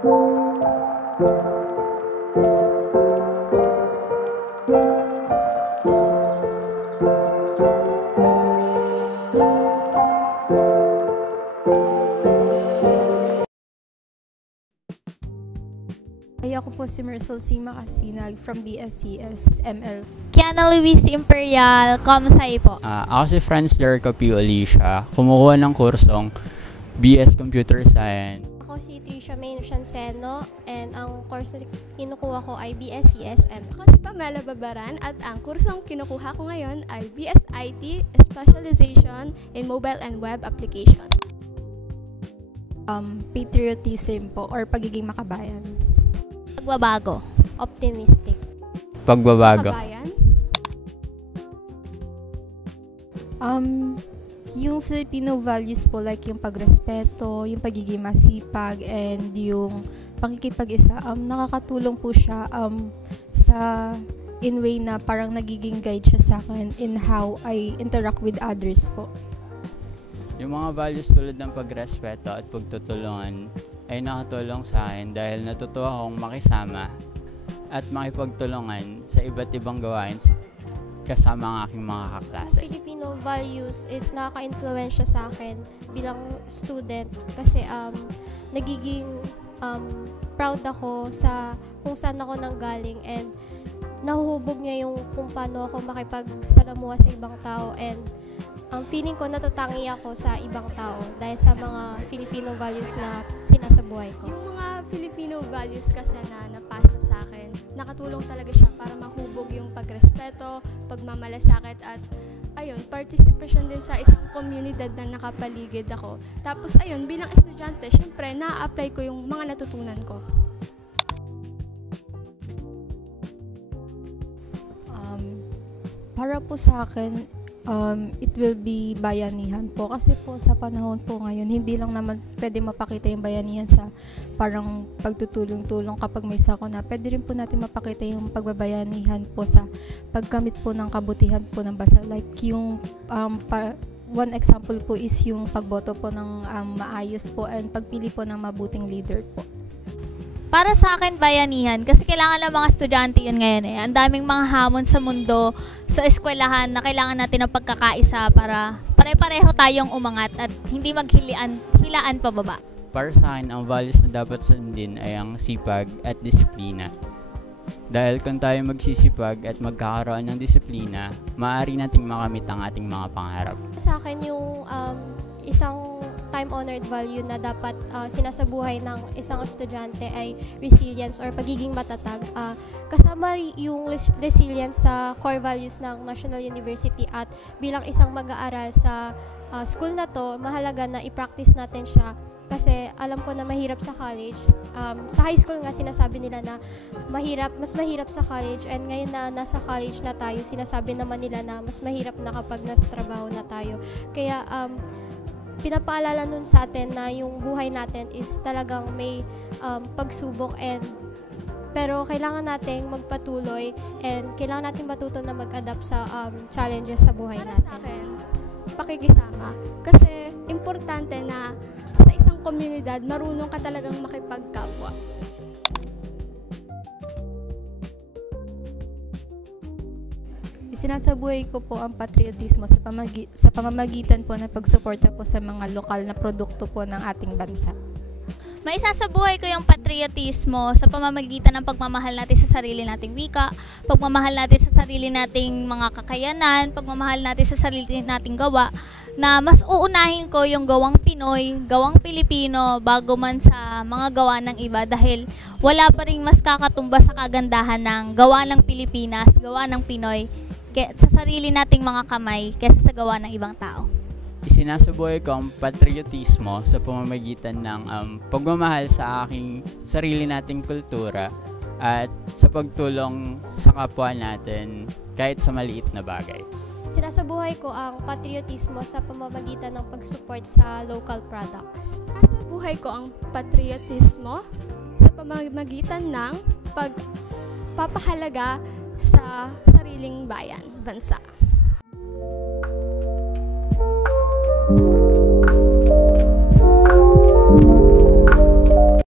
Ay, ako po si Marcel C. Makasinag from BSCS ML. Kiana Luis Imperial, Comsci po. Ako si Franz Jericho P. Alicia, kumukuha ng kursong BS Computer Science. Ako si Tricia May Chanceno and ang course na kinukuha ko ay BSCSM. Ako si Pamela Babaran at ang kursong kinukuha ko ngayon ay BSIT Specialization in Mobile and Web Application. Patriotism po or pagiging makabayan. Pagbabago. Optimistic. Pagbabago. Kabayan. Yung Filipino values po like yung pagrespeto, yung pagiging masipag, and yung pakikipag-isa, nakakatulong po siya sa in way na parang nagiging guide siya sa akin in how I interact with others po. Yung mga values tulad ng pagrespeto at pagtutulungan ay nakatulong sa akin dahil natutuwa akong makisama at makipagtulungan sa iba't ibang gawain kasama ang aking mga kaklase. Filipino values is nakaka-influensya sa akin bilang student kasi nagiging proud ako sa kung saan ako nanggaling and nahuhubog niya yung kung paano ako makipagsalamuha sa ibang tao and feeling ko natatangi ako sa ibang tao dahil sa mga Filipino values na sinasabuhay ko. Yung mga Filipino values kasi na napasa sa akin, nakatulong talaga siya para mahubog yung pagrespeto, pagmamalasakit at ayun, participation din sa isang komunidad na nakapaligid ako. Tapos ayun, bilang estudyante, syempre na-apply ko yung mga natutunan ko. Para po sa akin, it will be bayanihan po. Kasi po sa panahon po ngayon, hindi lang naman pwede mapakita yung bayanihan sa parang pagtutulong-tulong kapag may sakuna. Pwede rin po natin mapakita yung pagbabayanihan po sa pagkamit po ng kabutihan po ng bansa. Like yung one example po is yung pagboto po ng maayos po and pagpili po ng mabuting leader po. Para sa akin, bayanihan. Kasi kailangan ng mga estudyante yun ngayon eh. Ang daming mga hamon sa mundo, sa eskwelahan na kailangan natin ng pagkakaisa para pare-pareho tayong umangat at hindi hilaan pababa. Para sa akin, ang values na dapat sundin ay ang sipag at disiplina. Dahil kung tayo magsisipag at magkakaroon ng disiplina, maaari nating makamit ang ating mga pangarap. Sa akin yung isang time-honored value na dapat sinasabuhay ng isang estudyante ay resilience or pagiging matatag. Kasama yung resilience sa core values ng National University at bilang isang mag-aaral sa school na to, mahalaga na i-practice natin siya kasi alam ko na mahirap sa college. Sa high school nga sinasabi nila na mas mahirap sa college and ngayon na nasa college na tayo, sinasabi naman nila na mas mahirap na kapag nasa trabaho na tayo. Kaya pinapaalala nun sa atin na yung buhay natin is talagang may pagsubok pero kailangan nating magpatuloy and kailangan nating matuto na mag-adapt sa challenges sa buhay natin. Para sa akin, pakikisama. Kasi importante na sa isang komunidad, marunong ka talagang makipagkapwa. Sinasabuhay ko po ang patriotismo sa pamamagitan po ng pagsuporta po sa mga lokal na produkto po ng ating bansa. Maisasabuhay ko yung patriotismo sa pamamagitan ng pagmamahal natin sa sarili nating wika, pagmamahal natin sa sarili nating mga kakayanan, pagmamahal natin sa sarili nating gawa, na mas uunahin ko yung gawang Pinoy, gawang Pilipino, bago man sa mga gawa ng iba dahil wala pa rin mas kakatumba sa kagandahan ng gawa ng Pilipinas, gawa ng Pinoy, sa sarili nating mga kamay kaysa sa gawa ng ibang tao. Isinasabuhay ko ang patriotismo sa pamamagitan ng pagmamahal sa aking sarili nating kultura at sa pagtulong sa kapwa natin kahit sa maliit na bagay. Sinasabuhay ko ang patriotismo sa pamamagitan ng pag-support sa local products. Sinasabuhay ko ang patriotismo sa pamamagitan ng pagpapahalaga sa sariling bayan, bansa.